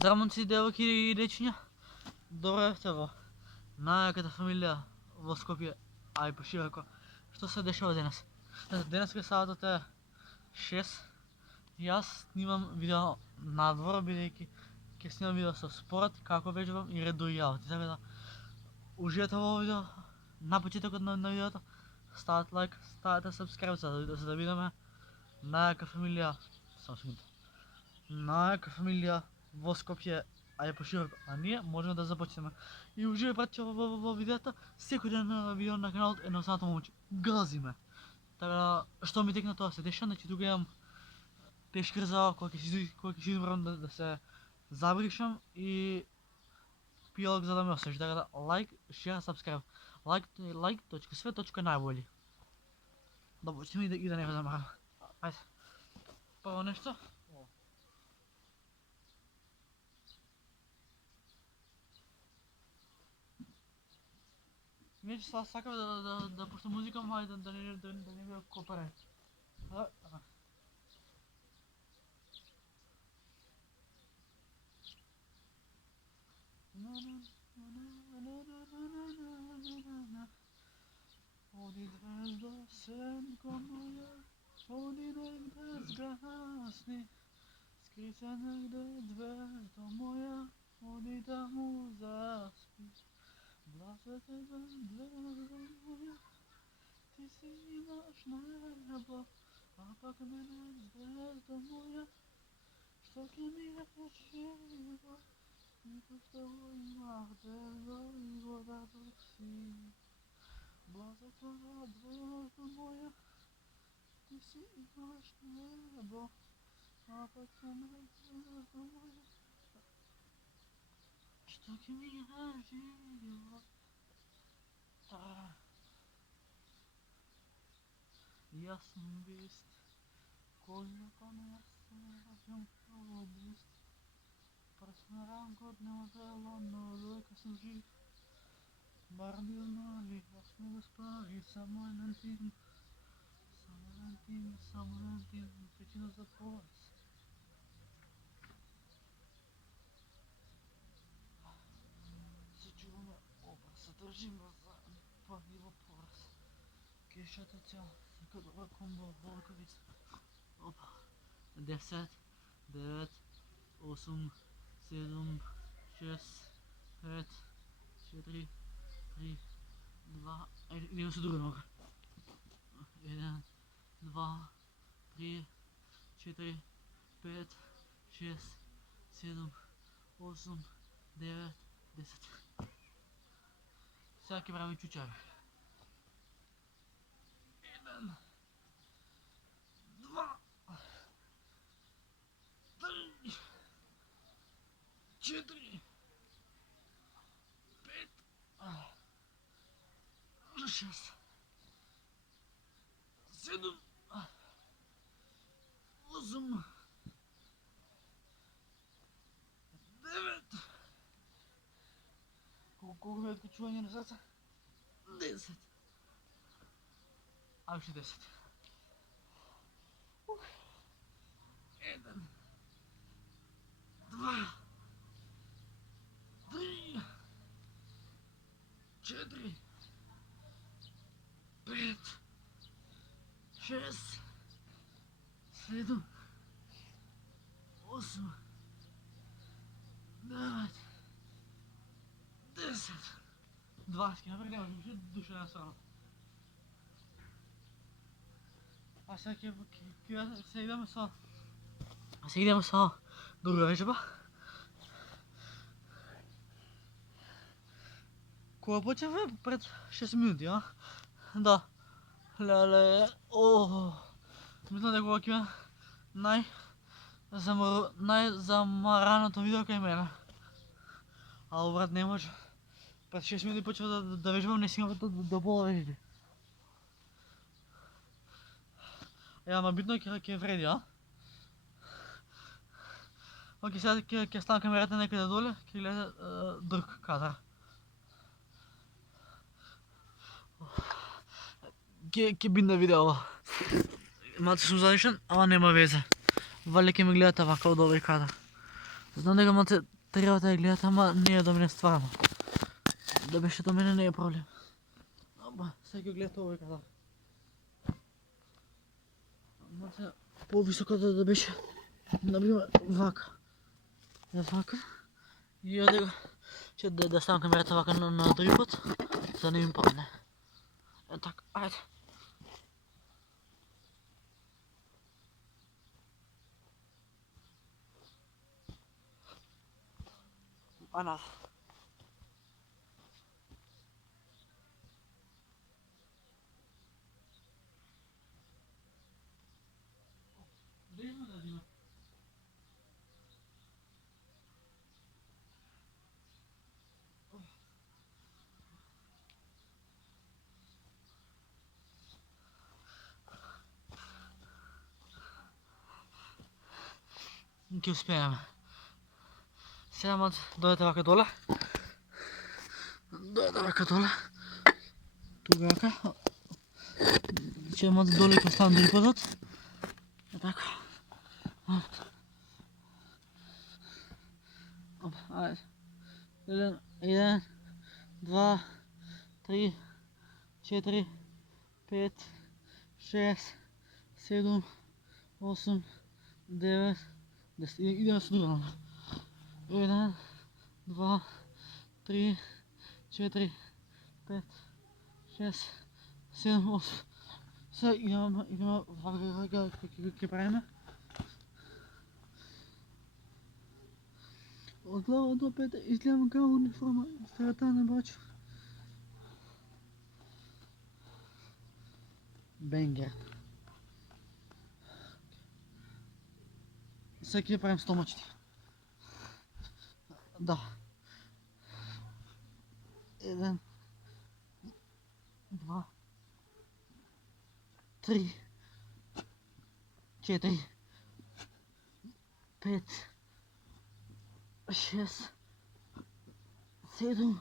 Здравейте, девойки и дечиня. Добре сте во најаката фамилија во Скопје, а и пошироко. Што се дешава денес? Денеска саатот е 6. Јас снимам видео надвор, бидејќи ќе снимам видео со спорт, како вежбам и ред други работи. Така да уживате во ово видео. На почетокот на видеото ставате лайк, ставате subscribe за да видиме најака фамилија, најака фамилија во Скопје, а и пошироко. А ние можеме да започнеме. И уживај пратче во видеото. Секој ден видео на каналот едноставното момче. Гази ме. Така што ми текна тоа се деша, значи тука имам тешки резава кој ќе си избрам да се забришам и пијалок за да ме освежи. Така да лайк, шер, сабскрайб. Like.sve.најбољи. Да почнеме и да не го замарам. Ајде. Прво нешто. Иначе сега сакам да пуштам музика, ама да не биде копирайт. Оди звезда сенко моја, оди негде згасни, скри се негде звезда моја, оди таму заспи. Блажете звезда моја, ти си имаш небо, а пак мене звезда моја, што ќе ми речеш живот, нито што имах дело и го дадох си. Блажете звезда моја, ти си имаш небо, а пак мене звезда моја, што ќе ми речеш живот. Јас сум бист, кој понесе јунково бист. Пресмерам годно дело, но дојка сум жив. Бар бил мали, јас не го справи, само еден тим, причина за пораз. Се чуваме образ, се држиме за павило пораз. Кешата цела, сека добра комбо, волковица. Опа. 10, 9, 8, 7, 6, 5, 4, 3, 2, идеме со друга нога. 1, 2, 3, 4, 5, 6, 7, 8, 9, 10. Сега ќе правим чучави. 1, 2, 3, 4, 5, 6, 7, 8, 9. Колко ми е откачуване на сърца? 10. А още 10. 1, 2, 3, 4, 5, 6, 7, 8, 9, 10. 20. Напред нямаш душа на страна. А сега идеме со друга вежба. Кога почнавме пред 6 минути, а? Да. Леле, мислам дека ова ќе најзамараното видео кај мене. Ало брат, не може. Пред 6 минути почва да вежбам, не стигнав до пола вежби. Ама битно ќе вреди, а? Оке, сега ќе ставам камерата некаде доле, ќе гледа друг кадар. Ќе бинда видео. Малце сум задишан, ама нема везе. Вале ќе ме гледате вака од овој кадар. Знам дека малце треба да ја гледате, ама не е до мене стварно. Да беше до мене не е проблем. Ама сега ќе гледате овој кадар. Малце повисоко да беше, например, вака. Вака. И оде го, ќе да ставам камерата вака на трипод, за да не ми падне. Е така, ајде. А назад. Ќе успееме. Сега малце дојдете вака доле. Дојдете вака доле. Тука вака. Ќе малце доле ќе оставам триподот. Е така. Ајде. 1, 2, 3, 4, 5, 6, 7, 8, 9, 10. Идеме со друга. 1, 2, 3, 4, 5, 6, 7, 8. Сега идеме вака ќе правиме. Од глава до пета изгледам као униформа, старата на бачо. Бенгер. Сега ќе правим стомачки. Да. 1, 2, 3, 4, 5, 6, 7,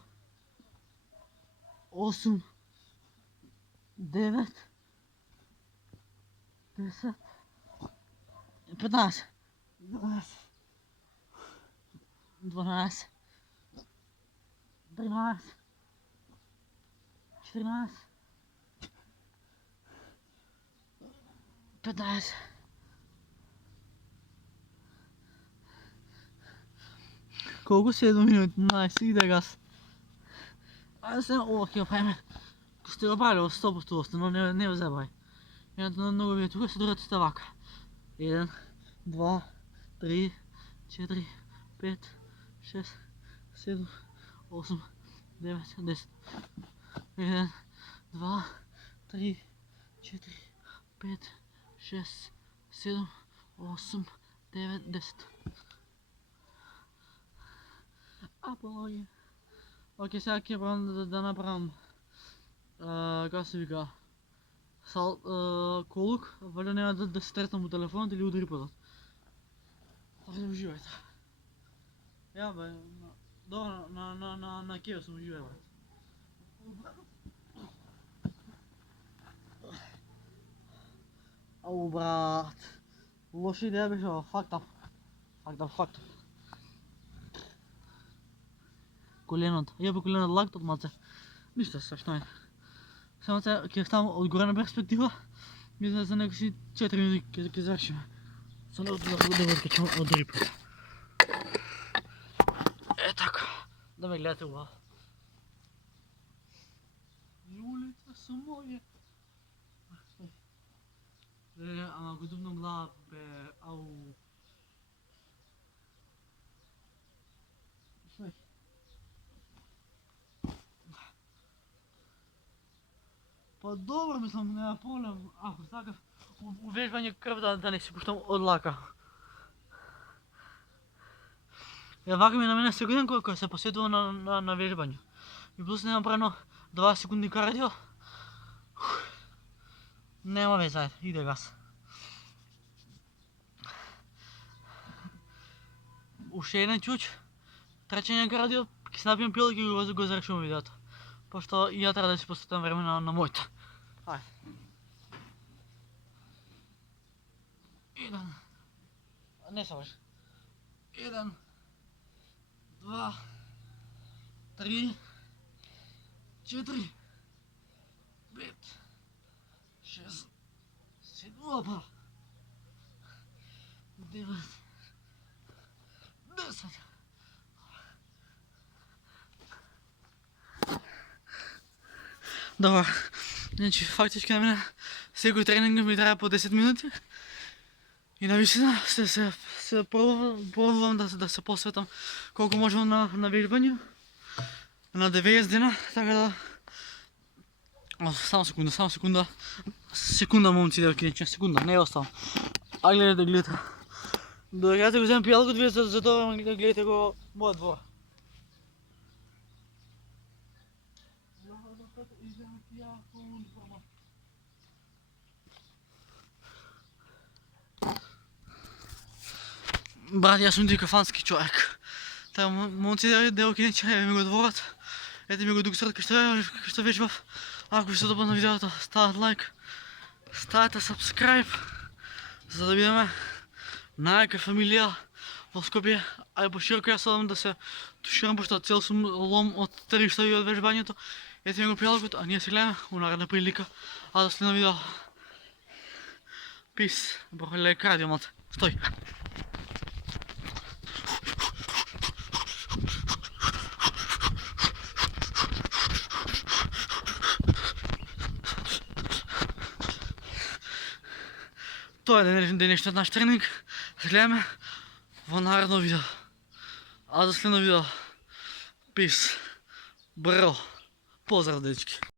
8, 9, 10, 15, 12, 13, 14, 15. Колку 7 минути? Найс, иде газ. Ајде сега ова ќе го правиме. Ко сте го правили во 100%, но не го забрај. Едното многу ви е тука, се другото сте вака. 1, 2, 3, 4, 5, 6, 7, 8, 9, 10. 1, 2, 3, 4, 5, 6, 7, 8, 9, 10. Апологија. Океј, сега ќе правам да направам како се вика колук, валја нема да се третам у телефонот или у триподот. Така да уживајте. Ја бе, добро, на кео сум уживај брат. Ау брат, лоша идеја беше ова, fucked up. Коленото, ја по коленото лактот малце. Ништо страшно е. Само сега ќе ставам одгоре на перспектива. Мислам за некои 4 минути ќе завршиме. Со него да го откачам од трипод. Е така, да ме гледате убаво. Жулица со моје. Ама го дупнам глава бе, ау. Слеј. Па добро, мислам, нема проблем. Ако сакав увежбање крв да не си пуштам од лака. Ја вака ми на мене секој ден кој се посветува на вежбање. И плюс не направено 20 секунди кардио. Нема веза, иде газ. Уште еден чуч, трчање кардио, ќе се напијам пил и ќе го завршувам видеото. Пошто и ја треба да си посветам време на мојата. Ајде. 1. Не се може. 1. 2, 3, 4, 5, 6, 7, опа, 9, 10. Добре, значи фактически на мене всеки тренинг ми трябва по 10 минути. И наистина се пробвам да се посветам колко можем на вежбания. На 90 дена, така да... Само секунда. Секунда, момци, девойки, нече, секунда, не е остало. А гледайте да гледате. Да гледате го вземем пиялко, вие за това да гледате го моят двор. Брат, аз съм дикафански човек. Та момци, девойки, нече, ми го дворят. Ето ми го тук сред къща вече в... Ако ви се добра на видеото, стават лайк, ставате subscribe, за да видим най-яка фамилия в Скопие. А по-широко аз съдам да се туширам, защото цел съм лом от търища и от вежбанието. Ето ми го приятелкото, а ние се гледаме у наредна прилика. А да следна видео. Peace. Бохале крадио, мат. Стой! Това е днешният наш тренинг. Се гледаме в наредно видео. А за следно видео. Peace. Бро. Поздрав, дечки.